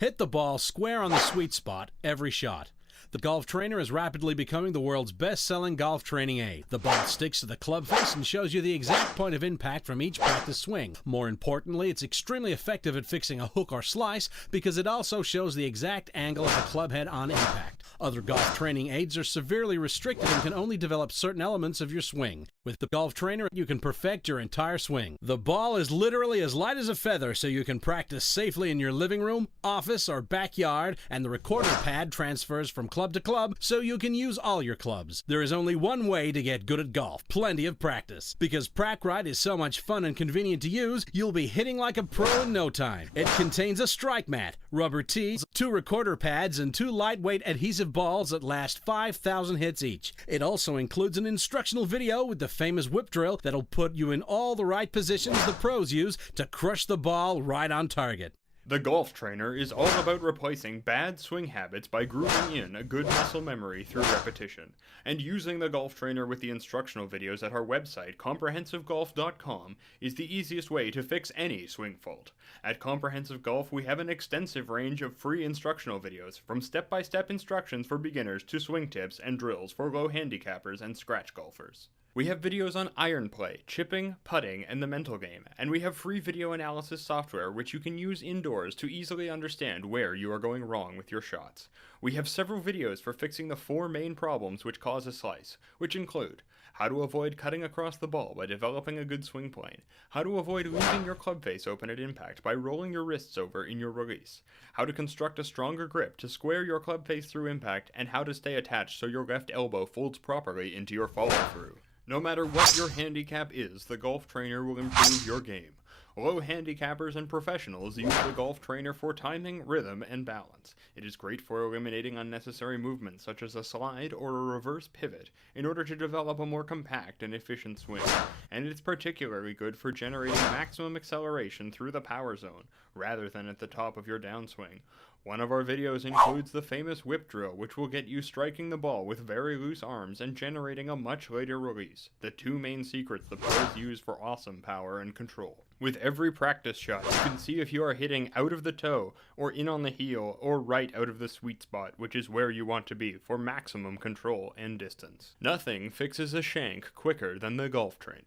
Hit the ball square on the sweet spot every shot. The Golf Trainer is rapidly becoming the world's best-selling golf training aid. The ball sticks to the club face and shows you the exact point of impact from each practice swing. More importantly, it's extremely effective at fixing a hook or slice because it also shows the exact angle of the club head on impact. Other golf training aids are severely restricted and can only develop certain elements of your swing. With the Golf Trainer, you can perfect your entire swing. The ball is literally as light as a feather, so you can practice safely in your living room, office, or backyard, and the recorder pad transfers from club to club, so you can use all your clubs. There is only one way to get good at golf: plenty of practice. Because PracRite is so much fun and convenient to use, you'll be hitting like a pro in no time. It contains a strike mat, rubber tees, 2 recorder pads, and 2 lightweight adhesive balls that last 5,000 hits each. It also includes an instructional video with the famous whip drill that'll put you in all the right positions the pros use to crush the ball right on target. The Golf Trainer is all about replacing bad swing habits by grooving in a good muscle memory through repetition, and using the Golf Trainer with the instructional videos at our website, comprehensivegolf.com, is the easiest way to fix any swing fault. At Comprehensive Golf, we have an extensive range of free instructional videos, from step-by-step instructions for beginners to swing tips and drills for low handicappers and scratch golfers. We have videos on iron play, chipping, putting, and the mental game, and we have free video analysis software which you can use indoors to easily understand where you are going wrong with your shots. We have several videos for fixing the 4 main problems which cause a slice, which include how to avoid cutting across the ball by developing a good swing plane, how to avoid leaving your club face open at impact by rolling your wrists over in your release, how to construct a stronger grip to square your club face through impact, and how to stay attached so your left elbow folds properly into your follow-through. No matter what your handicap is, the Golf Trainer will improve your game. Low handicappers and professionals use the Golf Trainer for timing, rhythm, and balance. It is great for eliminating unnecessary movements such as a slide or a reverse pivot in order to develop a more compact and efficient swing. And it's particularly good for generating maximum acceleration through the power zone, rather than at the top of your downswing. One of our videos includes the famous whip drill, which will get you striking the ball with very loose arms and generating a much later release, the 2 main secrets the pros use for awesome power and control. With every practice shot, you can see if you are hitting out of the toe, or in on the heel, or right out of the sweet spot, which is where you want to be for maximum control and distance. Nothing fixes a shank quicker than the Golf Trainer.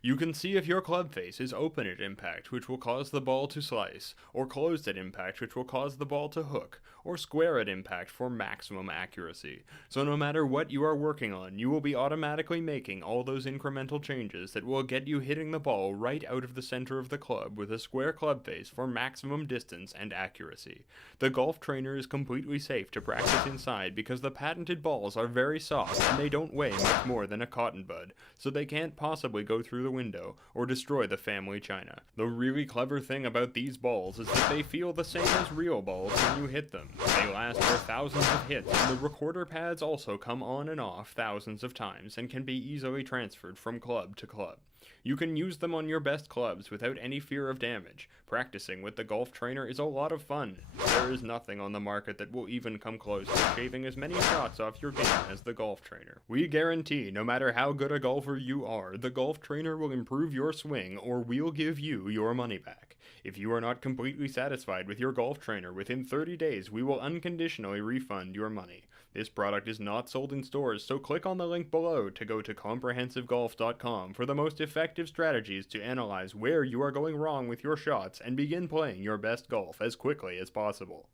You can see if your club face is open at impact, which will cause the ball to slice, or closed at impact, which will cause the ball to hook, or square at impact for maximum accuracy. So no matter what you are working on, you will be automatically making all those incremental changes that will get you hitting the ball right out of the center of the club with a square club face for maximum distance and accuracy. The Golf Trainer is completely safe to practice inside because the patented balls are very soft and they don't weigh much more than a cotton bud, so they can't possibly go through the window or destroy the family china. The really clever thing about these balls is that they feel the same as real balls when you hit them. They last for thousands of hits, and the recorder pads also come on and off thousands of times and can be easily transferred from club to club. You can use them on your best clubs without any fear of damage. Practicing with the Golf Trainer is a lot of fun. There is nothing on the market that will even come close to shaving as many shots off your game as the Golf Trainer. We guarantee no matter how good a golfer you are, the Golf Trainer will improve your swing or we'll give you your money back. If you are not completely satisfied with your Golf Trainer, within 30 days we will unconditionally refund your money. This product is not sold in stores, so click on the link below to go to comprehensivegolf.com for the most effective strategies to analyze where you are going wrong with your shots and begin playing your best golf as quickly as possible.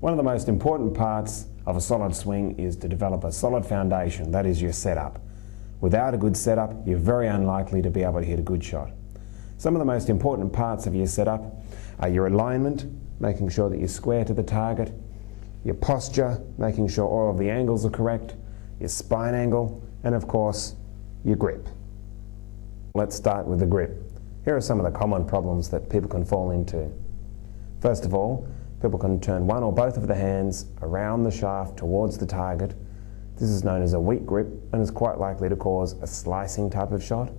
One of the most important parts of a solid swing is to develop a solid foundation, that is your setup. Without a good setup, you're very unlikely to be able to hit a good shot. Some of the most important parts of your setup are your alignment, making sure that you're square to the target, your posture, making sure all of the angles are correct, your spine angle, and of course, your grip. Let's start with the grip. Here are some of the common problems that people can fall into. First of all, people can turn one or both of the hands around the shaft towards the target. This is known as a weak grip and is quite likely to cause a slicing type of shot.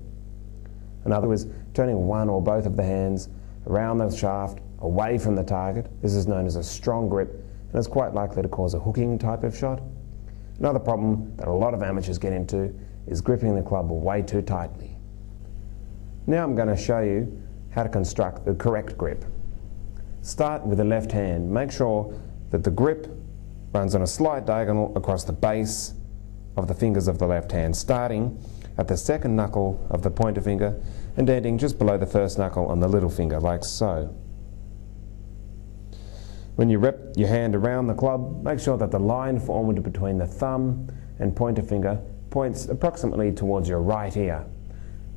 Another is turning one or both of the hands around the shaft away from the target. This is known as a strong grip and is quite likely to cause a hooking type of shot. Another problem that a lot of amateurs get into is gripping the club way too tightly. Now I'm going to show you how to construct the correct grip. start with the left hand. Make sure that the grip runs on a slight diagonal across the base of the fingers of the left hand, starting at the second knuckle of the pointer finger and ending just below the first knuckle on the little finger, like so. When you wrap your hand around the club, make sure that the line formed between the thumb and pointer finger points approximately towards your right ear.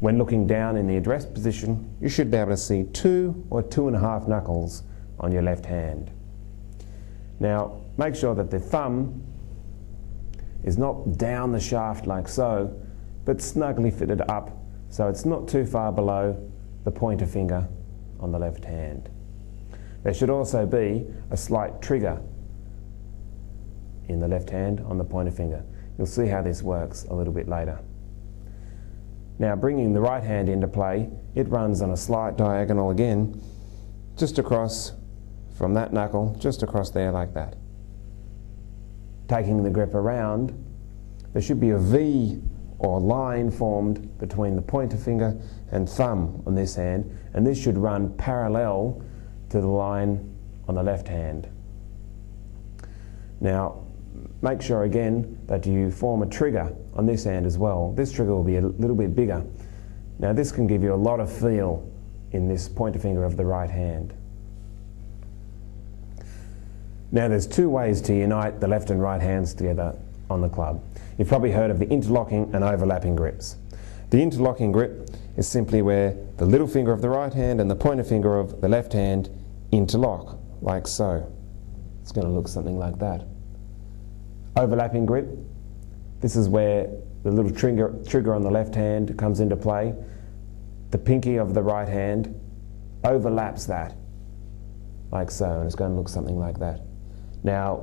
When looking down in the address position, you should be able to see 2 or 2.5 knuckles on your left hand. Now, make sure that the thumb is not down the shaft like so, but snugly fitted up so it's not too far below the pointer finger on the left hand. There should also be a slight trigger in the left hand on the pointer finger. You'll see how this works a little bit later. Now, bringing the right hand into play, it runs on a slight diagonal again, just across from that knuckle, just across there like that. Taking the grip around, there should be a V or line formed between the pointer finger and thumb on this hand, and this should run parallel to the line on the left hand. Now, make sure again that you form a trigger on this hand as well. This trigger will be a little bit bigger. Now, this can give you a lot of feel in this pointer finger of the right hand. Now, there's 2 ways to unite the left and right hands together on the club. You've probably heard of the interlocking and overlapping grips. The interlocking grip is simply where the little finger of the right hand and the pointer finger of the left hand interlock, like so. It's going to look something like that. Overlapping grip, this is where the little trigger on the left hand comes into play. The pinky of the right hand overlaps that, like so, and it's going to look something like that. Now,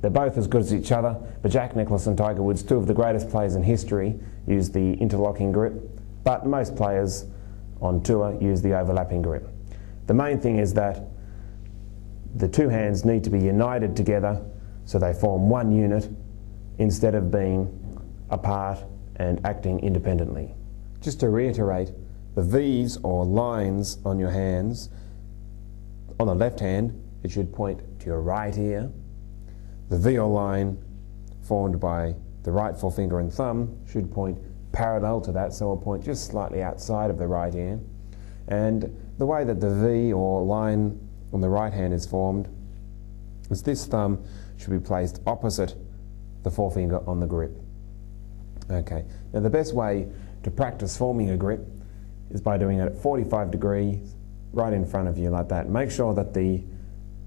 they're both as good as each other, but Jack Nicklaus and Tiger Woods, 2 of the greatest players in history, use the interlocking grip, but most players on tour use the overlapping grip. The main thing is that the 2 hands need to be united together so they form one unit instead of being apart and acting independently. Just to reiterate, the V's or lines on your hands, on the left hand, it should point to your right ear. The V or line formed by the right forefinger and thumb should point parallel to that, so it'll point just slightly outside of the right ear. And the way that the V or line on the right hand is formed is this thumb should be placed opposite the forefinger on the grip. Okay, now the best way to practice forming a grip is by doing it at 45 degrees right in front of you like that. Make sure that the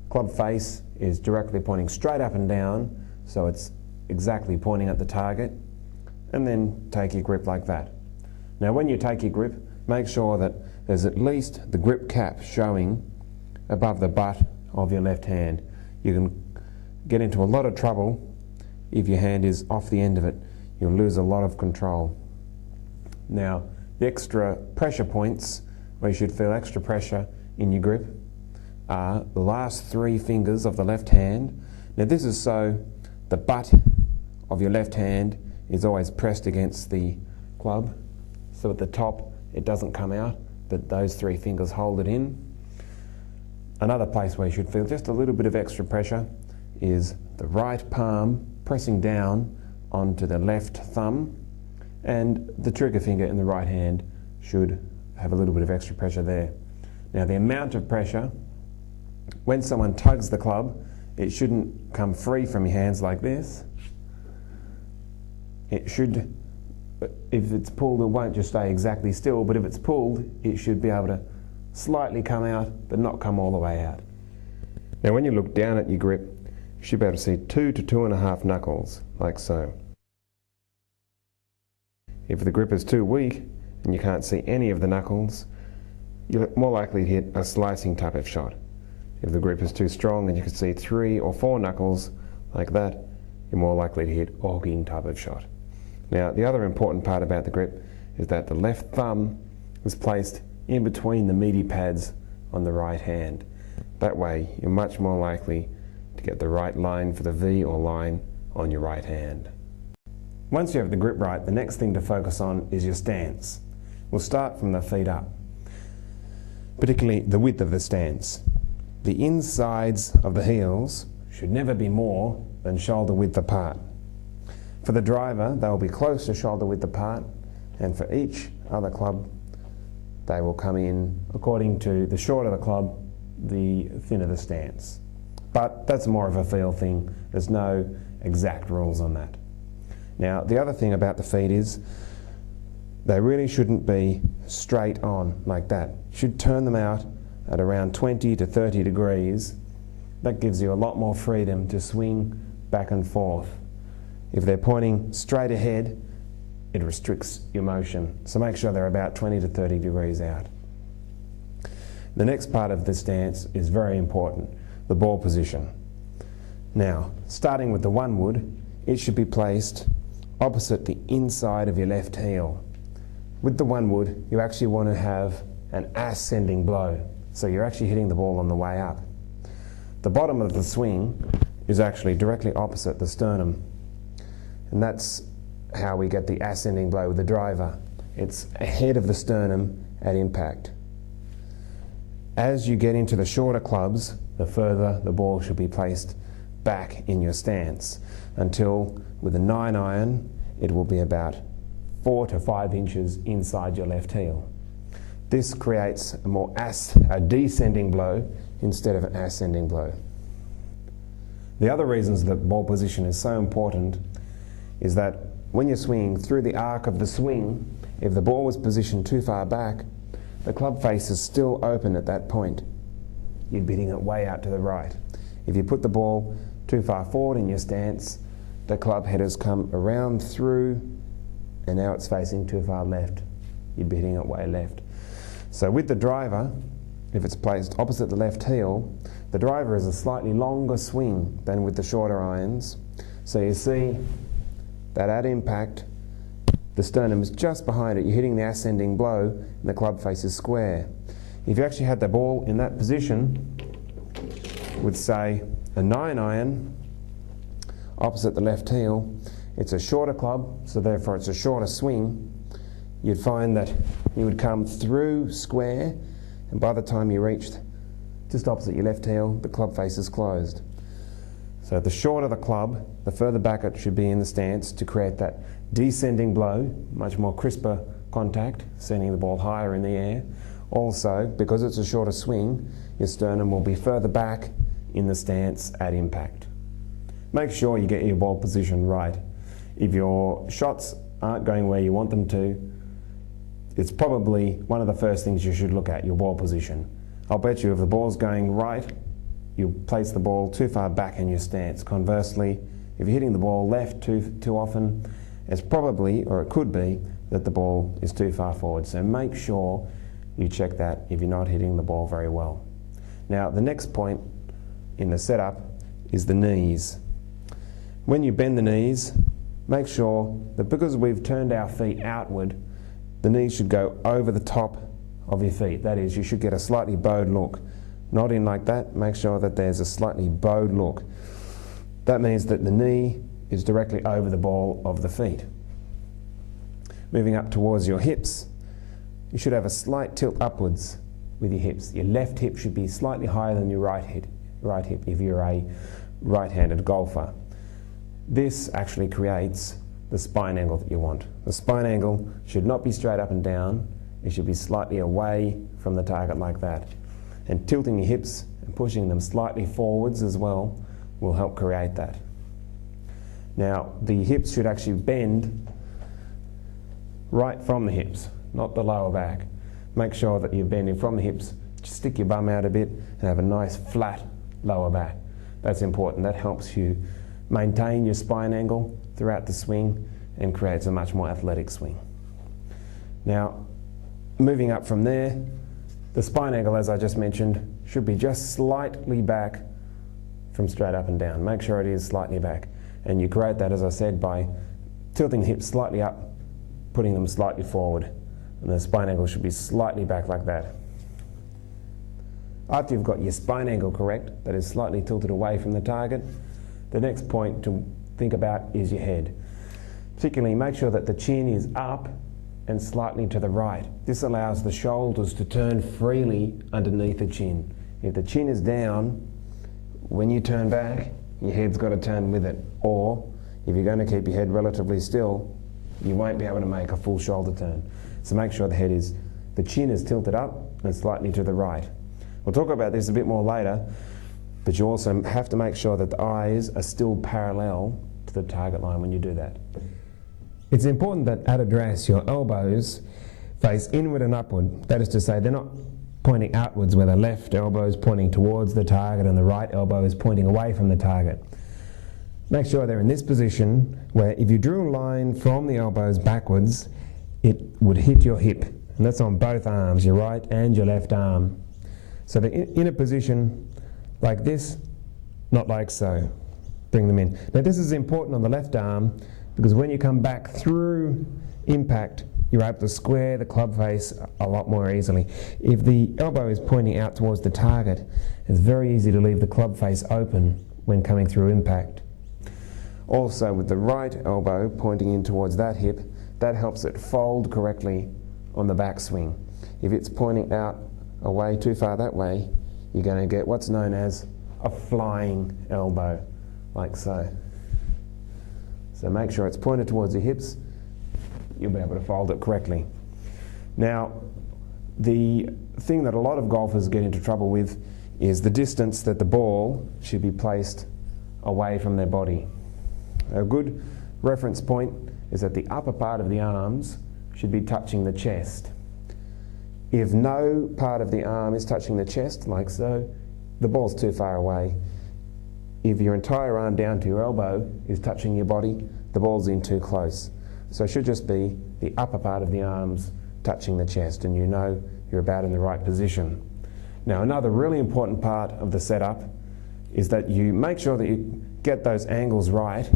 club face is directly pointing straight up and down, so it's exactly pointing at the target, and then take your grip like that. Now, when you take your grip, make sure that there's at least the grip cap showing above the butt of your left hand. You can get into a lot of trouble if your hand is off the end of it. You'll lose a lot of control. Now, the extra pressure points, where you should feel extra pressure in your grip, are the last 3 fingers of the left hand. Now, this is so the butt of your left hand is always pressed against the club, so at the top it doesn't come out, but those 3 fingers hold it in. Another place where you should feel just a little bit of extra pressure is the right palm pressing down onto the left thumb, and the trigger finger in the right hand should have a little bit of extra pressure there. Now, the amount of pressure, when someone tugs the club, it shouldn't come free from your hands like this. It should, if it's pulled, it won't just stay exactly still, but if it's pulled, it should be able to slightly come out, but not come all the way out. Now, when you look down at your grip, you should be able to see 2 to 2.5 knuckles, like so. If the grip is too weak and you can't see any of the knuckles, you're more likely to hit a slicing type of shot. If the grip is too strong and you can see 3 or 4 knuckles like that, you're more likely to hit a hogging type of shot. Now, the other important part about the grip is that the left thumb is placed in between the meaty pads on the right hand. That way, you're much more likely to get the right line for the V or line on your right hand. Once you have the grip right, the next thing to focus on is your stance. We'll start from the feet up, particularly the width of the stance. the insides of the heels should never be more than shoulder width apart. For the driver, they will be close to shoulder width apart, and for each other club, they will come in according to the shorter the club, the thinner the stance. But that's more of a feel thing. There's no exact rules on that. Now, the other thing about the feet is they really shouldn't be straight on like that. You should turn them out at around 20 to 30 degrees. That gives you a lot more freedom to swing back and forth. If they're pointing straight ahead, it restricts your motion. So make sure they're about 20 to 30 degrees out. The next part of the stance is very important, the ball position. Now, starting with the one wood, it should be placed opposite the inside of your left heel. With the one wood, you actually want to have an ascending blow, so you're actually hitting the ball on the way up. The bottom of the swing is actually directly opposite the sternum, and that's how we get the ascending blow with the driver. It's ahead of the sternum at impact. As you get into the shorter clubs, the further the ball should be placed back in your stance, until with a 9-iron it will be about 4 to 5 inches inside your left heel. This creates a descending blow instead of an ascending blow. The other reasons that ball position is so important is that when you're swinging through the arc of the swing, if the ball was positioned too far back, the club face is still open at that point. You'd be hitting it way out to the right. If you put the ball too far forward in your stance, the club head has come around through and now it's facing too far left. You'd be hitting it way left. So with the driver, if it's placed opposite the left heel, the driver is a slightly longer swing than with the shorter irons. So you see that at impact, the sternum is just behind it. You're hitting the ascending blow and the club face is square. If you actually had the ball in that position with, say, a 9-iron opposite the left heel, it's a shorter club, so therefore it's a shorter swing. You'd find that you would come through square, and by the time you reached just opposite your left heel, the club face is closed. So the shorter the club, the further back it should be in the stance to create that descending blow, much more crisper contact, sending the ball higher in the air. Also, because it's a shorter swing, your sternum will be further back in the stance at impact. Make sure you get your ball position right. If your shots aren't going where you want them to, it's probably one of the first things you should look at, your ball position. I'll bet you if the ball's going right, you place the ball too far back in your stance. Conversely, if you're hitting the ball left too often, it's probably, or it could be, that the ball is too far forward. So make sure you check that if you're not hitting the ball very well. Now, the next point in the setup is the knees. When you bend the knees, make sure that because we've turned our feet outward, the knees should go over the top of your feet. That is, you should get a slightly bowed look. Not in like that, make sure that there's a slightly bowed look. That means that the knee is directly over the ball of the feet. Moving up towards your hips, you should have a slight tilt upwards with your hips. Your left hip should be slightly higher than your right hip if you're a right-handed golfer. This actually creates the spine angle that you want. The spine angle should not be straight up and down, it should be slightly away from the target like that. And tilting your hips and pushing them slightly forwards as well will help create that. Now, the hips should actually bend right from the hips, not the lower back. Make sure that you're bending from the hips. Just stick your bum out a bit and have a nice flat lower back. That's important. That helps you maintain your spine angle throughout the swing and creates a much more athletic swing. Now, moving up from there, the spine angle, as I just mentioned, should be just slightly back from straight up and down. Make sure it is slightly back. And you create that, as I said, by tilting the hips slightly up, putting them slightly forward. And the spine angle should be slightly back like that. After you've got your spine angle correct, that is slightly tilted away from the target, the next point to think about is your head. Particularly, make sure that the chin is up and slightly to the right. This allows the shoulders to turn freely underneath the chin. If the chin is down, when you turn back, your head's got to turn with it. Or if you're going to keep your head relatively still, you won't be able to make a full shoulder turn. So make sure the chin is tilted up and slightly to the right. We'll talk about this a bit more later, but you also have to make sure that the eyes are still parallel to the target line when you do that. It's important that at address your elbows face inward and upward. That is to say, they're not pointing outwards where the left elbow is pointing towards the target and the right elbow is pointing away from the target. Make sure they're in this position where if you drew a line from the elbows backwards, it would hit your hip. And that's on both arms, your right and your left arm. So they're in a position like this, not like so. Bring them in. Now this is important on the left arm because when you come back through impact, you're able to square the club face a lot more easily. If the elbow is pointing out towards the target, it's very easy to leave the club face open when coming through impact. Also, with the right elbow pointing in towards that hip, that helps it fold correctly on the backswing. If it's pointing out away too far that way, you're going to get what's known as a flying elbow, like so. So make sure it's pointed towards your hips, you'll be able to fold it correctly. Now, the thing that a lot of golfers get into trouble with is the distance that the ball should be placed away from their body. A good reference point is that the upper part of the arms should be touching the chest. If no part of the arm is touching the chest, like so, the ball's too far away. If your entire arm down to your elbow is touching your body, the ball's in too close. So it should just be the upper part of the arms touching the chest, and you know you're about in the right position. Now, another really important part of the setup is that you make sure that you get those angles right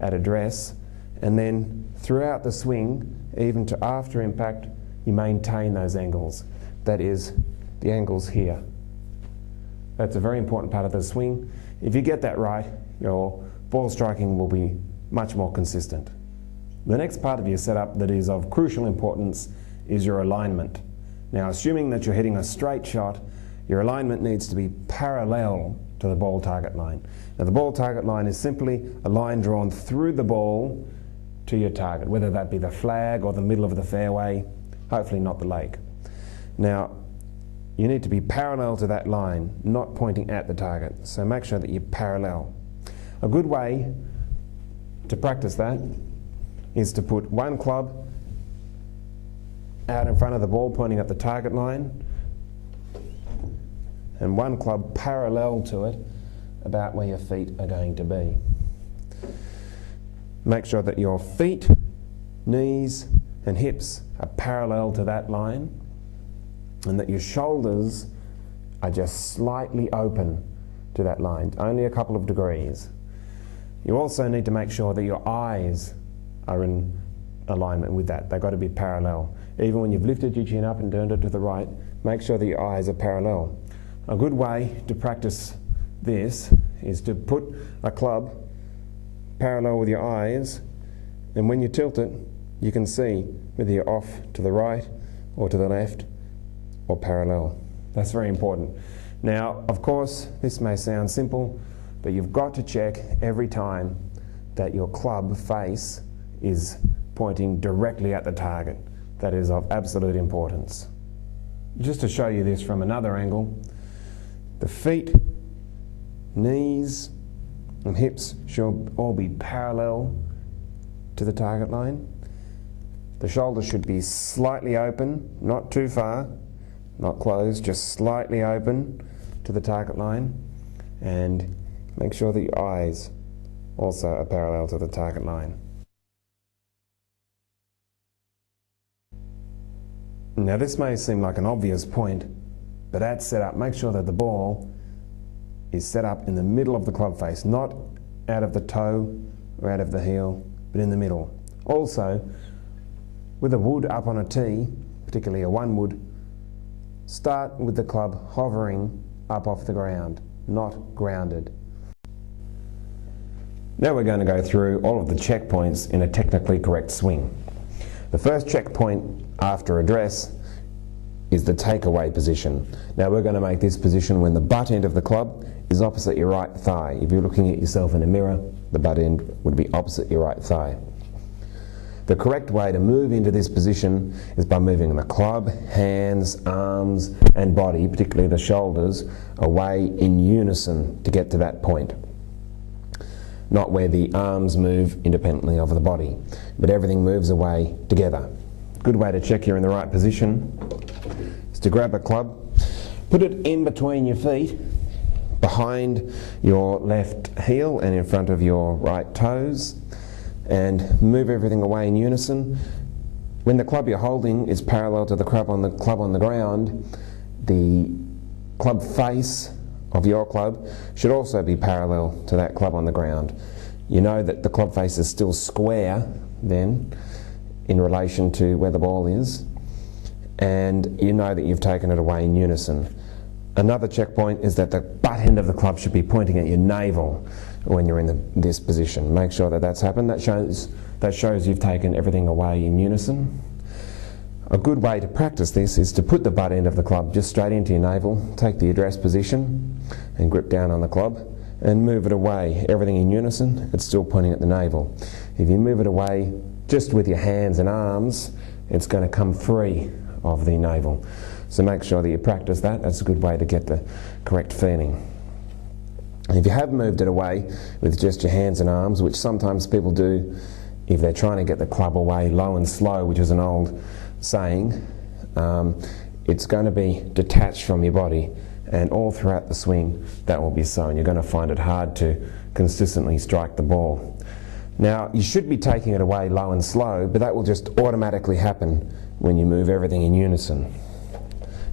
at address, and then throughout the swing, even to after impact, you maintain those angles. That is, the angles here. That's a very important part of the swing. If you get that right, your ball striking will be much more consistent. The next part of your setup that is of crucial importance is your alignment. Now, assuming that you're hitting a straight shot, your alignment needs to be parallel to the ball target line. Now, the ball target line is simply a line drawn through the ball to your target, whether that be the flag or the middle of the fairway, hopefully not the lake. Now, you need to be parallel to that line, not pointing at the target. So make sure that you're parallel. A good way to practice that is to put one club out in front of the ball pointing at the target line and one club parallel to it about where your feet are going to be. Make sure that your feet, knees and hips are parallel to that line and that your shoulders are just slightly open to that line, only a couple of degrees. You also need to make sure that your eyes are in alignment with that. They've got to be parallel. Even when you've lifted your chin up and turned it to the right, make sure that your eyes are parallel. A good way to practice this is to put a club parallel with your eyes, and when you tilt it, you can see whether you're off to the right or to the left or parallel. That's very important. Now, of course, this may sound simple, but you've got to check every time that your club face is pointing directly at the target. That is of absolute importance. Just to show you this from another angle, the feet, knees and hips should all be parallel to the target line. The shoulders should be slightly open, not too far, not closed, just slightly open to the target line, and make sure that your eyes also are parallel to the target line. Now, this may seem like an obvious point, but at setup, make sure that the ball is set up in the middle of the club face, not out of the toe or out of the heel, but in the middle. Also, with a wood up on a tee, particularly a one wood, start with the club hovering up off the ground, not grounded. Now we're going to go through all of the checkpoints in a technically correct swing. The first checkpoint after address is the takeaway position. Now we're going to make this position when the butt end of the club is opposite your right thigh. If you're looking at yourself in a mirror, the butt end would be opposite your right thigh. The correct way to move into this position is by moving the club, hands, arms and body, particularly the shoulders, away in unison to get to that point. Not where the arms move independently of the body, but everything moves away together. Good way to check you're in the right position is to grab a club, put it in between your feet, behind your left heel and in front of your right toes, and move everything away in unison. When the club you're holding is parallel to the club on the ground, the club face of your club should also be parallel to that club on the ground. You know that the club face is still square then in relation to where the ball is, and you know that you've taken it away in unison. Another checkpoint is that the butt end of the club should be pointing at your navel when you're in this position. Make sure that that's happened. That shows you've taken everything away in unison. A good way to practice this is to put the butt end of the club just straight into your navel, take the address position and grip down on the club and move it away. Everything in unison, it's still pointing at the navel. If you move it away just with your hands and arms, it's going to come free of the navel. So make sure that you practice that. That's a good way to get the correct feeling. If you have moved it away with just your hands and arms, which sometimes people do if they're trying to get the club away low and slow, which is an old saying, it's going to be detached from your body, and all throughout the swing that will be so, and you're going to find it hard to consistently strike the ball. Now you should be taking it away low and slow, but that will just automatically happen when you move everything in unison.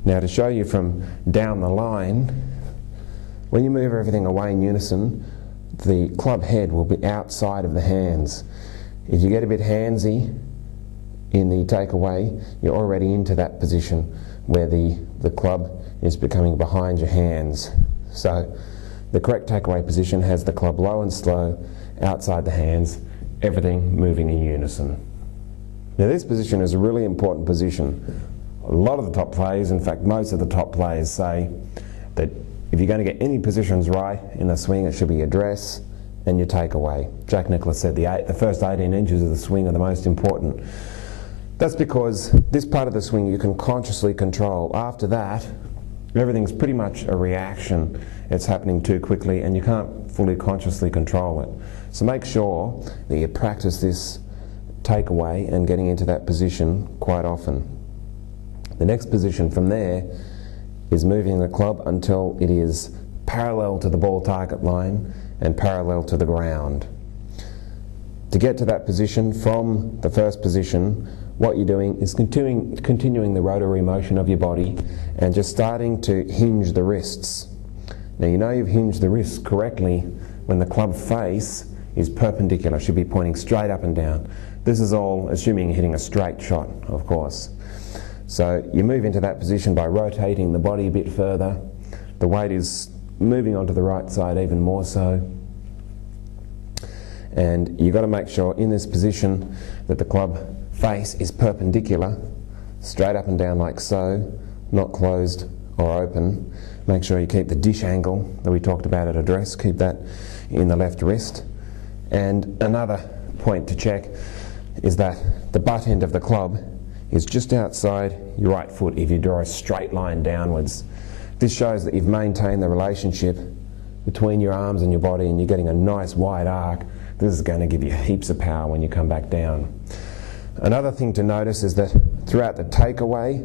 Now to show you from down the line, when you move everything away in unison, the club head will be outside of the hands. If you get a bit handsy in the takeaway, you're already into that position where the club is becoming behind your hands. So the correct takeaway position has the club low and slow, outside the hands, everything moving in unison. Now this position is a really important position. A lot of the top players, in fact most of the top players, say that if you're going to get any positions right in the swing, it should be your address and your takeaway. Jack Nicklaus said the first 18 inches of the swing are the most important. That's because this part of the swing you can consciously control. After that, everything's pretty much a reaction. It's happening too quickly and you can't fully consciously control it. So make sure that you practice this takeaway and getting into that position quite often. The next position from there is moving the club until it is parallel to the ball target line and parallel to the ground. To get to that position from the first position, what you're doing is continuing the rotary motion of your body and just starting to hinge the wrists. Now you know you've hinged the wrists correctly when the club face is perpendicular, should be pointing straight up and down. This is all assuming you're hitting a straight shot, of course. So you move into that position by rotating the body a bit further. The weight is moving onto the right side even more so. And you've got to make sure in this position that the club face is perpendicular, straight up and down like so, not closed or open. Make sure you keep the dish angle that we talked about at address, keep that in the left wrist. And another point to check is that the butt end of the club is just outside your right foot if you draw a straight line downwards. This shows that you've maintained the relationship between your arms and your body and you're getting a nice wide arc. This is going to give you heaps of power when you come back down. Another thing to notice is that throughout the takeaway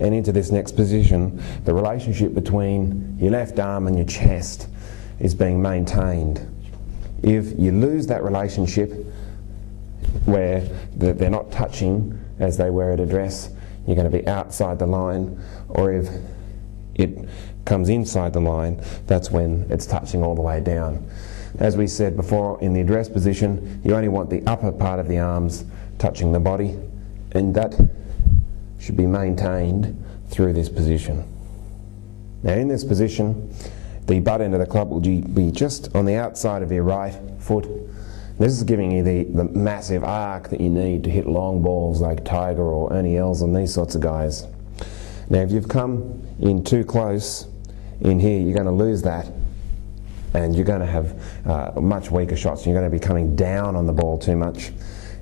and into this next position, the relationship between your left arm and your chest is being maintained. If you lose that relationship where they're not touching as they were at address, you're going to be outside the line, or if it comes inside the line, that's when it's touching all the way down. As we said before, in the address position, you only want the upper part of the arms touching the body, and that should be maintained through this position. Now in this position, the butt end of the club will be just on the outside of your right foot. This is giving you the massive arc that you need to hit long balls like Tiger or Ernie Els and these sorts of guys. Now if you've come in too close in here, you're going to lose that, and you're going to have much weaker shots. You're going to be coming down on the ball too much.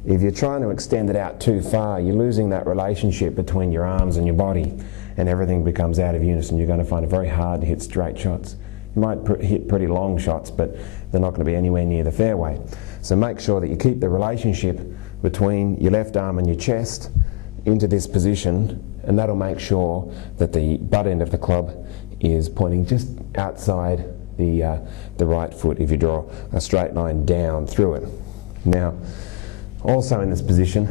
If you're trying to extend it out too far, you're losing that relationship between your arms and your body, and everything becomes out of unison. You're going to find it very hard to hit straight shots. You might hit pretty long shots, but they're not going to be anywhere near the fairway. So make sure that you keep the relationship between your left arm and your chest into this position, and that'll make sure that the butt end of the club is pointing just outside the right foot if you draw a straight line down through it. Now, also in this position,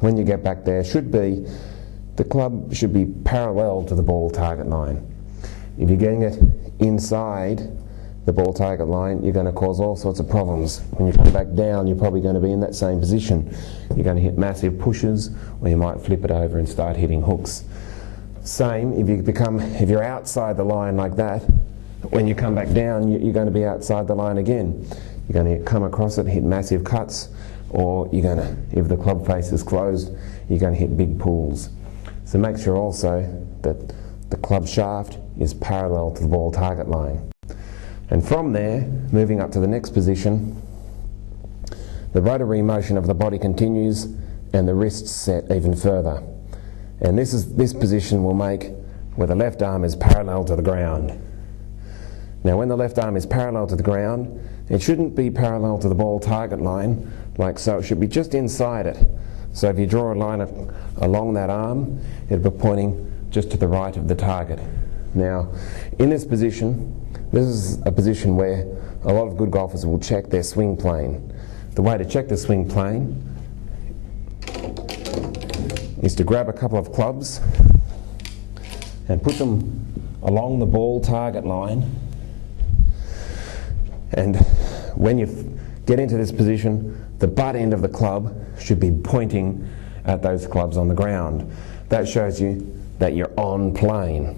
when you get back there, the club should be parallel to the ball target line. If you're getting it inside the ball target line, you're going to cause all sorts of problems. When you come back down, you're probably going to be in that same position. You're going to hit massive pushes, or you might flip it over and start hitting hooks. Same, if you're outside the line like that, when you come back down, you're going to be outside the line again. You're going to come across it, hit massive cuts, or you're going to, if the club face is closed, you're going to hit big pulls. So make sure also that the club shaft is parallel to the ball target line. And from there, moving up to the next position, the rotary motion of the body continues and the wrists set even further. And this position will make where the left arm is parallel to the ground. Now when the left arm is parallel to the ground, it shouldn't be parallel to the ball target line like so. It should be just inside it. So if you draw a line along that arm, it'll be pointing just to the right of the target. Now in this position, this is a position where a lot of good golfers will check their swing plane. The way to check the swing plane is to grab a couple of clubs and put them along the ball target line, and when you get into this position, the butt end of the club should be pointing at those clubs on the ground. That shows you that you're on plane.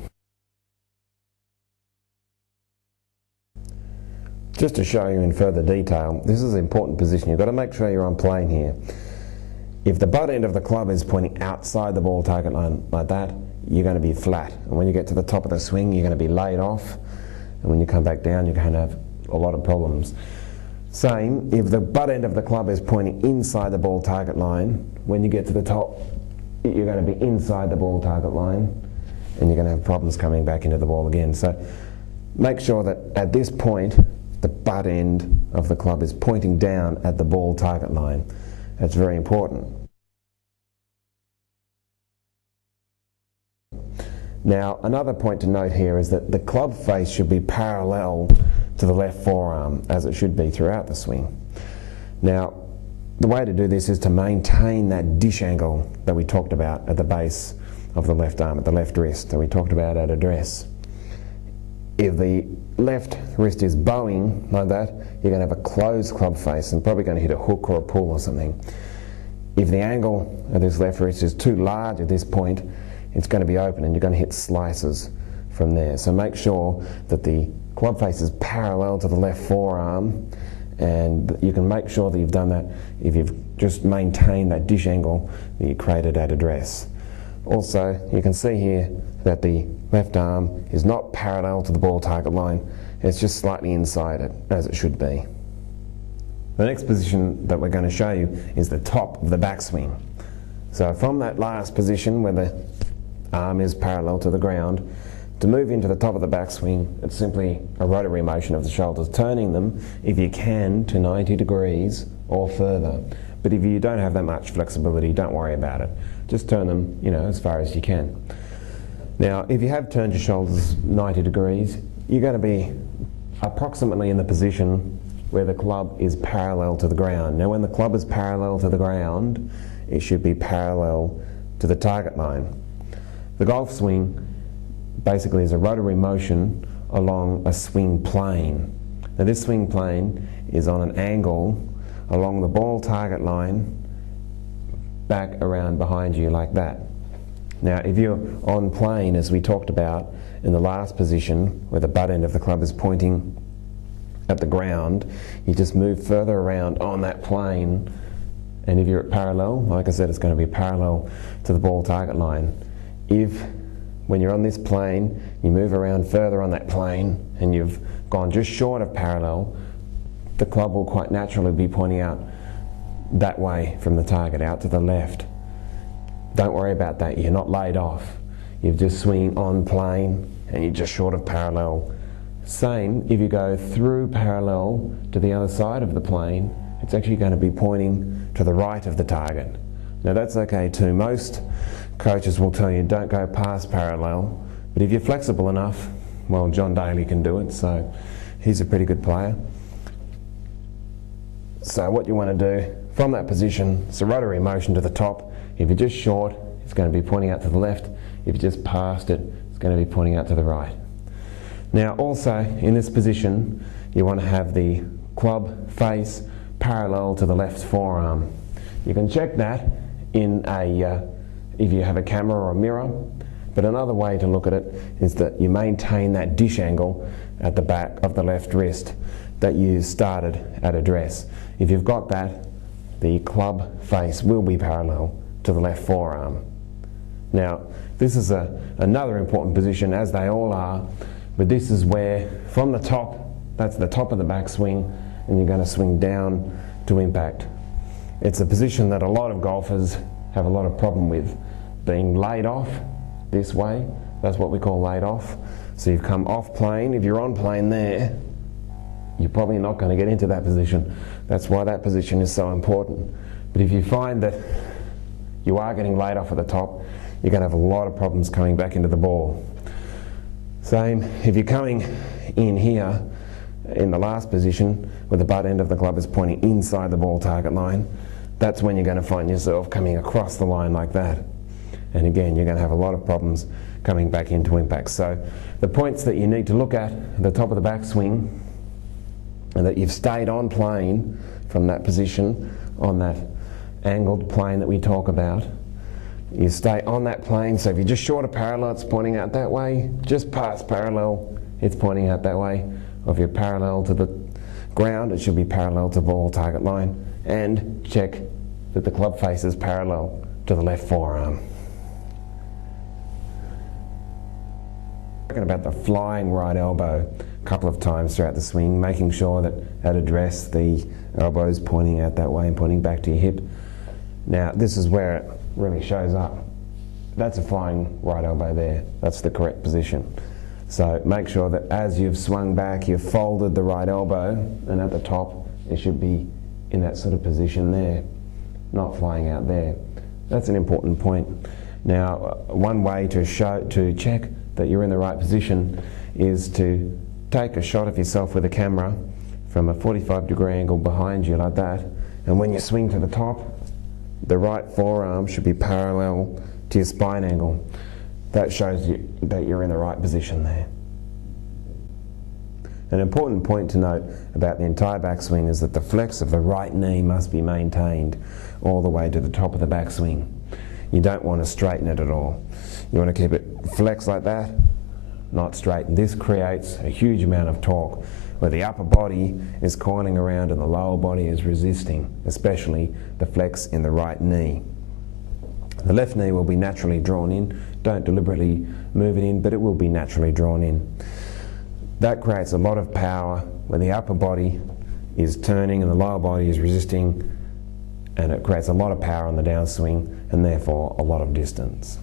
Just to show you in further detail, this is an important position. You've got to make sure you're on plane here. If the butt end of the club is pointing outside the ball target line like that, you're going to be flat. And when you get to the top of the swing, you're going to be laid off. And when you come back down, you're going to have a lot of problems. Same, if the butt end of the club is pointing inside the ball target line, when you get to the top, you're going to be inside the ball target line, and you're going to have problems coming back into the ball again. So make sure that at this point, the butt end of the club is pointing down at the ball target line. That's very important. Now, another point to note here is that the club face should be parallel to the left forearm, as it should be throughout the swing. Now, the way to do this is to maintain that dish angle that we talked about at the base of the left arm, at the left wrist, that we talked about at address. If the left wrist is bowing like that, you're going to have a closed club face and probably going to hit a hook or a pull or something. If the angle of this left wrist is too large at this point, it's going to be open and you're going to hit slices from there. So make sure that the club face is parallel to the left forearm, and you can make sure that you've done that if you've just maintained that dish angle that you created at address. Also, you can see here that the left arm is not parallel to the ball target line, it's just slightly inside it, as it should be. The next position that we're going to show you is the top of the backswing. So from that last position where the arm is parallel to the ground, to move into the top of the backswing, it's simply a rotary motion of the shoulders, turning them, if you can, to 90 degrees or further. But if you don't have that much flexibility, don't worry about it. Just turn them, as far as you can. Now, if you have turned your shoulders 90 degrees, you're going to be approximately in the position where the club is parallel to the ground. Now, when the club is parallel to the ground, it should be parallel to the target line. The golf swing basically is a rotary motion along a swing plane. Now, this swing plane is on an angle along the ball target line, back around behind you like that. Now, if you're on plane, as we talked about in the last position, where the butt end of the club is pointing at the ground, you just move further around on that plane, and if you're at parallel, like I said, it's going to be parallel to the ball target line. If when you're on this plane, you move around further on that plane and you've gone just short of parallel, the club will quite naturally be pointing out that way from the target, out to the left. Don't worry about that, you're not laid off. You're just swinging on plane and you're just short of parallel. Same if you go through parallel to the other side of the plane, it's actually going to be pointing to the right of the target. Now that's okay too. Most coaches will tell you don't go past parallel, but if you're flexible enough, well, John Daly can do it, so he's a pretty good player. So what you want to do from that position, it's a rotary motion to the top. If you're just short, it's going to be pointing out to the left. If you're just past it, it's going to be pointing out to the right. Now also in this position, you want to have the club face parallel to the left forearm. You can check that in if you have a camera or a mirror, but another way to look at it is that you maintain that dish angle at the back of the left wrist that you started at address. If you've got that, the club face will be parallel to the left forearm. Now, this is another important position, as they all are, but this is where, from the top, that's the top of the backswing, and you're going to swing down to impact. It's a position that a lot of golfers have a lot of problem with, being laid off this way. That's what we call laid off. So you've come off plane. If you're on plane there, you're probably not going to get into that position. That's why that position is so important. But if you find that you are getting laid off at the top, you're going to have a lot of problems coming back into the ball. Same, if you're coming in here in the last position where the butt end of the club is pointing inside the ball target line, that's when you're going to find yourself coming across the line like that. And again, you're going to have a lot of problems coming back into impact. So the points that you need to look at the top of the backswing, and that you've stayed on plane from that position on that angled plane that we talk about. You stay on that plane, so if you're just short of parallel, it's pointing out that way. Just past parallel, it's pointing out that way. Or if you're parallel to the ground, it should be parallel to ball target line. And check that the club face is parallel to the left forearm. Talking about the flying right elbow a couple of times throughout the swing, making sure that at address the elbow is pointing out that way and pointing back to your hip. Now this is where it really shows up. That's a flying right elbow there. That's the correct position. So make sure that as you've swung back, you've folded the right elbow, and at the top it should be in that sort of position there, not flying out there. That's an important point. Now, one way to check that you're in the right position is to take a shot of yourself with a camera from a 45-degree angle behind you like that, and when you swing to the top, the right forearm should be parallel to your spine angle. That shows you that you're in the right position there. An important point to note about the entire backswing is that the flex of the right knee must be maintained all the way to the top of the backswing. You don't want to straighten it at all. You want to keep it flexed like that, not straight. And this creates a huge amount of torque where the upper body is coiling around and the lower body is resisting, especially the flex in the right knee. The left knee will be naturally drawn in. Don't deliberately move it in, but it will be naturally drawn in. That creates a lot of power where the upper body is turning and the lower body is resisting, and it creates a lot of power on the downswing and therefore a lot of distance.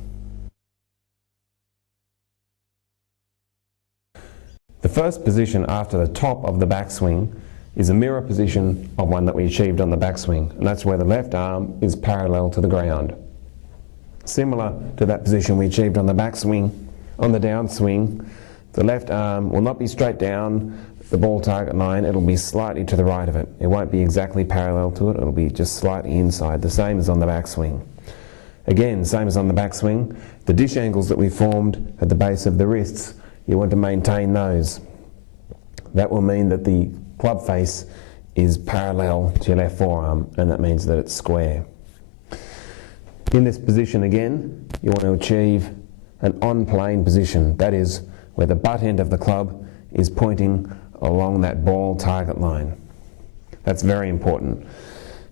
The first position after the top of the backswing is a mirror position of one that we achieved on the backswing, and that's where the left arm is parallel to the ground. Similar to that position we achieved on the backswing, on the downswing, the left arm will not be straight down the ball target line, it'll be slightly to the right of it. It won't be exactly parallel to it, it'll be just slightly inside, the same as on the backswing. Again, same as on the backswing, the dish angles that we formed at the base of the wrists, you want to maintain those. That will mean that the club face is parallel to your left forearm, and that means that it's square. In this position again, you want to achieve an on-plane position, that is, where the butt end of the club is pointing along that ball target line. That's very important.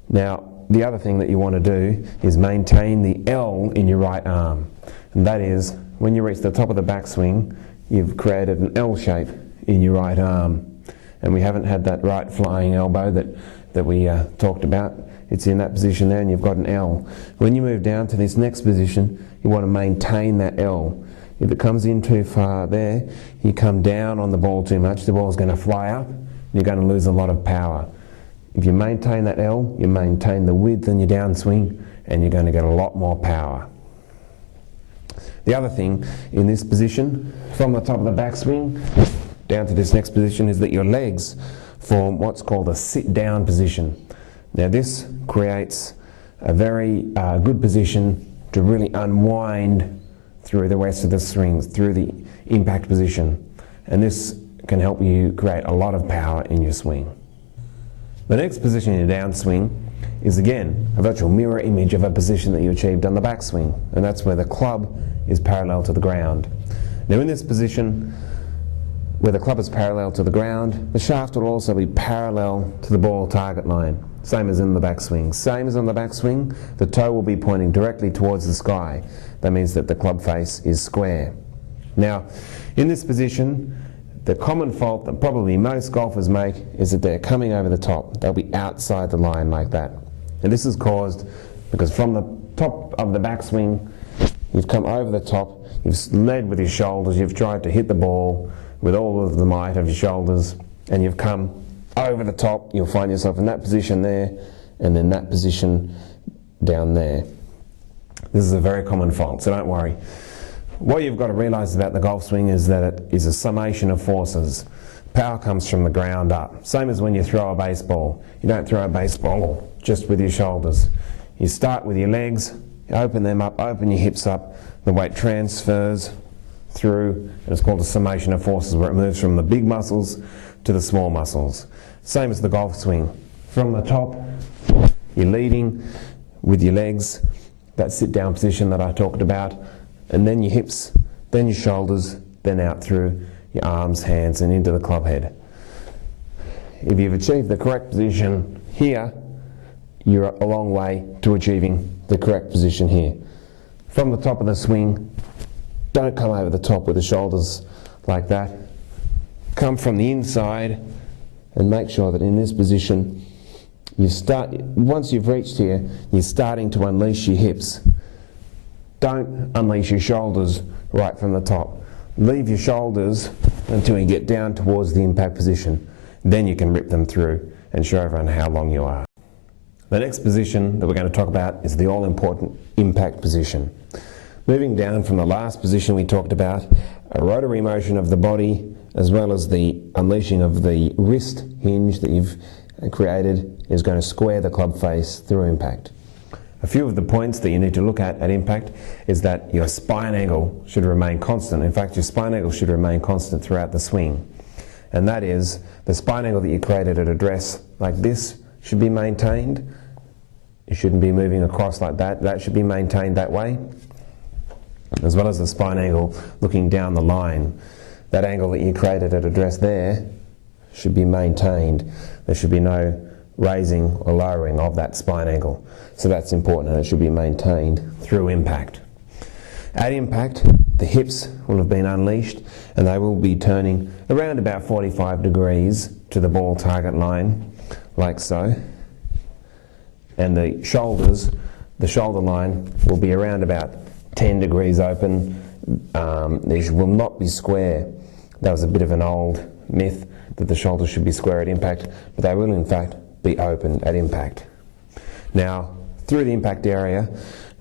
Now, the other thing that you want to do is maintain the L in your right arm. And that is, when you reach the top of the backswing, you've created an L shape in your right arm. And we haven't had that right flying elbow that we talked about. It's in that position there and you've got an L. When you move down to this next position, you want to maintain that L. If it comes in too far there, you come down on the ball too much, the ball's going to fly up, and you're going to lose a lot of power. If you maintain that L, you maintain the width in your downswing, and you're going to get a lot more power. The other thing in this position, from the top of the backswing down to this next position, is that your legs form what's called a sit-down position. Now this creates a very good position to really unwind through the rest of the swings, through the impact position. And this can help you create a lot of power in your swing. The next position in your downswing is again a virtual mirror image of a position that you achieved on the backswing, and that's where the club is parallel to the ground. Now in this position, where the club is parallel to the ground, the shaft will also be parallel to the ball target line, same as in the backswing. Same as on the backswing, the toe will be pointing directly towards the sky. That means that the club face is square. Now, in this position, the common fault that probably most golfers make is that they're coming over the top. They'll be outside the line like that. And this is caused because from the top of the backswing, you've come over the top, you've led with your shoulders, you've tried to hit the ball with all of the might of your shoulders, and you've come over the top. You'll find yourself in that position there, and then that position down there. This is a very common fault, so don't worry. What you've got to realise about the golf swing is that it is a summation of forces. Power comes from the ground up. Same as when you throw a baseball. You don't throw a baseball just with your shoulders. You start with your legs, open them up, open your hips up, the weight transfers through, and it's called a summation of forces, where it moves from the big muscles to the small muscles. Same as the golf swing. From the top, you're leading with your legs, that sit-down position that I talked about, and then your hips, then your shoulders, then out through your arms, hands, and into the club head. If you've achieved the correct position here, you're a long way to achieving the correct position here. From the top of the swing, don't come over the top with the shoulders like that. Come from the inside and make sure that in this position, once you've reached here, you're starting to unleash your hips. Don't unleash your shoulders right from the top. Leave your shoulders until you get down towards the impact position. Then you can rip them through and show everyone how long you are. The next position that we're going to talk about is the all-important impact position. Moving down from the last position we talked about, a rotary motion of the body as well as the unleashing of the wrist hinge that you've created is going to square the club face through impact. A few of the points that you need to look at impact is that your spine angle should remain constant. In fact, your spine angle should remain constant throughout the swing. And that is, the spine angle that you created at address like this should be maintained. You shouldn't be moving across like that. That should be maintained that way. As well as the spine angle looking down the line. That angle that you created at address there should be maintained. There should be no raising or lowering of that spine angle. So that's important, and it should be maintained through impact. At impact, the hips will have been unleashed and they will be turning around about 45 degrees to the ball target line, like so. And the shoulders, the shoulder line will be around about 10 degrees open. These will not be square. That was a bit of an old myth that the shoulders should be square at impact, but they will in fact be open at impact. Now, through the impact area,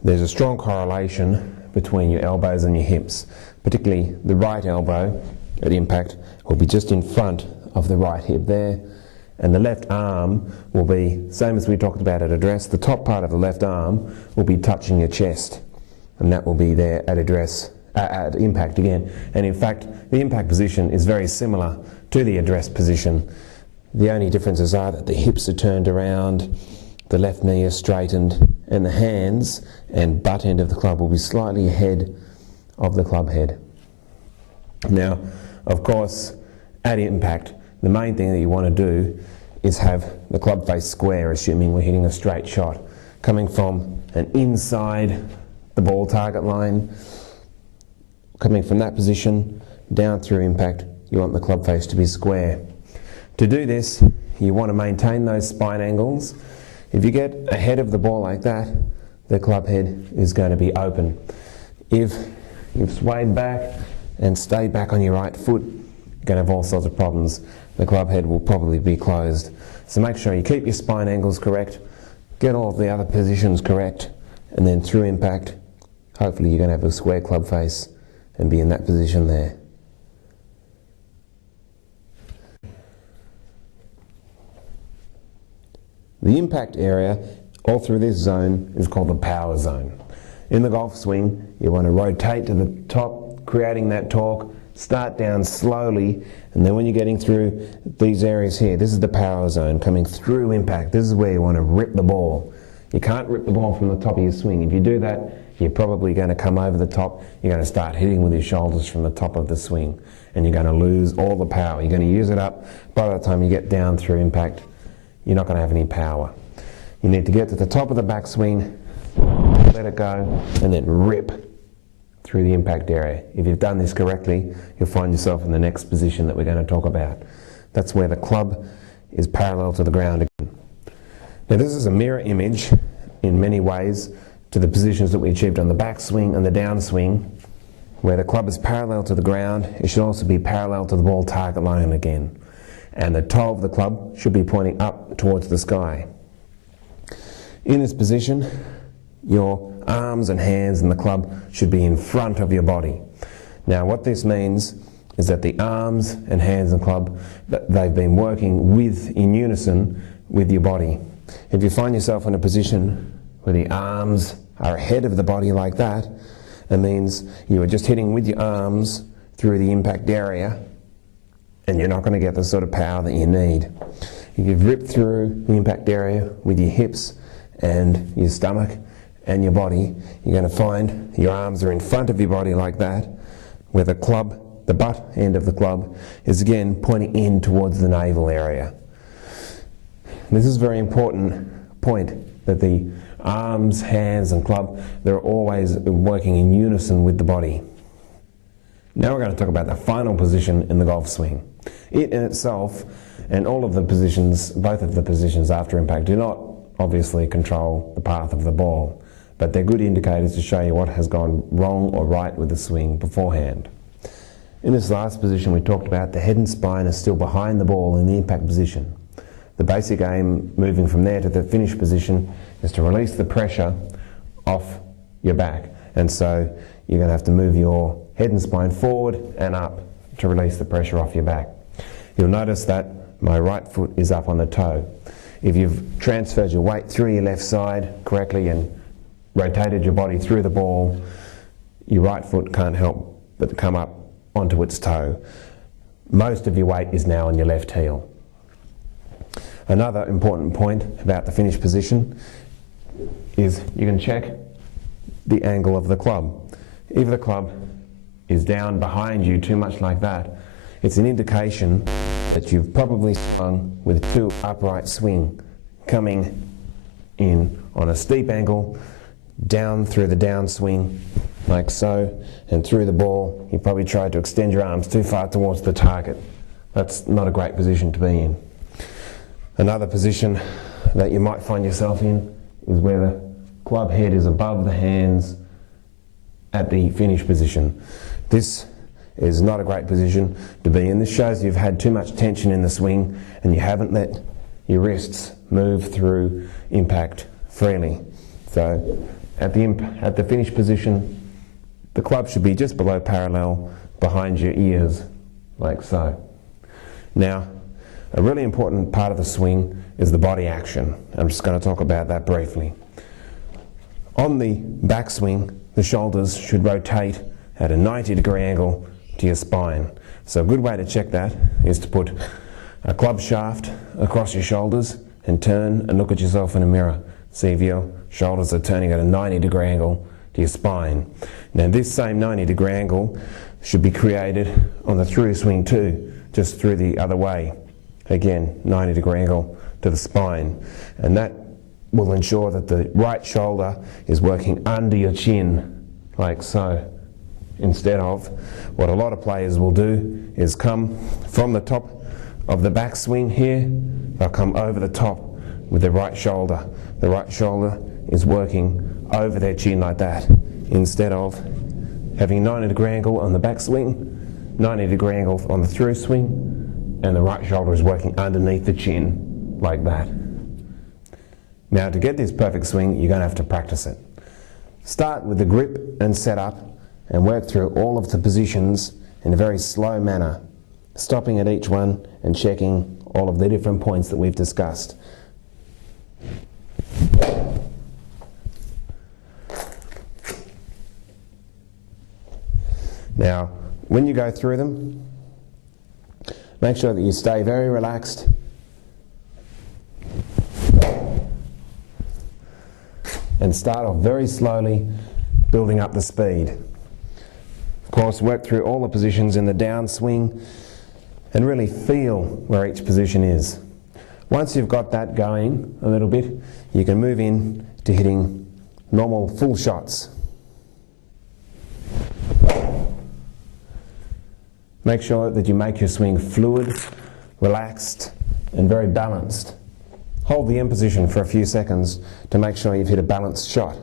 there's a strong correlation between your elbows and your hips. Particularly the right elbow at impact will be just in front of the right hip there, and the left arm will be, same as we talked about at address, the top part of the left arm will be touching your chest, and that will be there at address, at impact again. And in fact, the impact position is very similar to the address position. The only differences are that the hips are turned around, the left knee is straightened, and the hands and butt end of the club will be slightly ahead of the club head. Now, of course, at impact, the main thing that you want to do is have the club face square, assuming we're hitting a straight shot. coming from an inside the ball target line, coming from that position down through impact, you want the club face to be square. To do this, you want to maintain those spine angles. If you get ahead of the ball like that, the club head is going to be open. If you've swayed back and stayed back on your right foot, you're going to have all sorts of problems. The club head will probably be closed. So make sure you keep your spine angles correct, get all of the other positions correct, and then through impact, hopefully you're going to have a square club face and be in that position there. The impact area all through this zone is called the power zone. In the golf swing, you want to rotate to the top, creating that torque, start down slowly, and then when you're getting through these areas here, this is the power zone coming through impact. This is where you want to rip the ball. You can't rip the ball from the top of your swing. If you do that, you're probably going to come over the top. You're going to start hitting with your shoulders from the top of the swing, and you're going to lose all the power. You're going to use it up. By the time you get down through impact, you're not going to have any power. You need to get to the top of the backswing, let it go, and then rip through the impact area. If you've done this correctly, you'll find yourself in the next position that we're going to talk about. That's where the club is parallel to the ground again. Now this is a mirror image in many ways to the positions that we achieved on the backswing and the downswing. Where the club is parallel to the ground, it should also be parallel to the ball target line again. And the toe of the club should be pointing up towards the sky. In this position, your arms and hands and the club should be in front of your body. Now what this means is that the arms and hands and club, they've been working in unison with your body. If you find yourself in a position where the arms are ahead of the body like that, it means you are just hitting with your arms through the impact area, and you're not going to get the sort of power that you need. If you've ripped through the impact area with your hips and your stomach and your body, you're going to find your arms are in front of your body like that, where the club, the butt end of the club, is again pointing in towards the navel area. This is a very important point, that the arms, hands and club, they're always working in unison with the body. Now we're going to talk about the final position in the golf swing. It in itself and all of the positions, both of the positions after impact, do not obviously control the path of the ball, but they're good indicators to show you what has gone wrong or right with the swing beforehand. In this last position we talked about, the head and spine are still behind the ball in the impact position. The basic aim moving from there to the finish position is to release the pressure off your back, and so you're going to have to move your head and spine forward and up to release the pressure off your back. You'll notice that my right foot is up on the toe. If you've transferred your weight through your left side correctly and rotated your body through the ball, your right foot can't help but come up onto its toe. Most of your weight is now on your left heel. Another important point about the finish position is you can check the angle of the club. If the club is down behind you too much like that, it's an indication that you've probably swung with too upright swing, coming in on a steep angle, down through the downswing like so, and through the ball. You probably tried to extend your arms too far towards the target. That's not a great position to be in. Another position that you might find yourself in is where the club head is above the hands at the finish position. This is not a great position to be in. This shows you've had too much tension in the swing and you haven't let your wrists move through impact freely. So at the finish position, the club should be just below parallel behind your ears, like so. Now, a really important part of the swing is the body action. I'm just going to talk about that briefly. On the backswing, the shoulders should rotate at a 90-degree angle to your spine. So a good way to check that is to put a club shaft across your shoulders and turn and look at yourself in a mirror. See if your shoulders are turning at a 90-degree angle to your spine. Now this same 90-degree angle should be created on the through swing too, just through the other way. Again, 90-degree angle to the spine. And that will ensure that the right shoulder is working under your chin, like so. Instead of what a lot of players will do is come from the top of the backswing here, they'll come over the top with their right shoulder. The right shoulder is working over their chin like that, instead of having 90-degree angle on the backswing, 90-degree angle on the through swing, and the right shoulder is working underneath the chin like that. Now, to get this perfect swing, you're going to have to practice it. Start with the grip and setup and work through all of the positions in a very slow manner, stopping at each one and checking all of the different points that we've discussed. Now, when you go through them, make sure that you stay very relaxed and start off very slowly, building up the speed. Of course, work through all the positions in the downswing and really feel where each position is. Once you've got that going a little bit, you can move in to hitting normal full shots. Make sure that you make your swing fluid, relaxed, and very balanced. Hold the in position for a few seconds to make sure you've hit a balanced shot.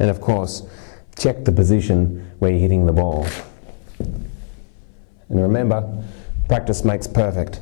And of course, check the position where you're hitting the ball. And remember, practice makes perfect.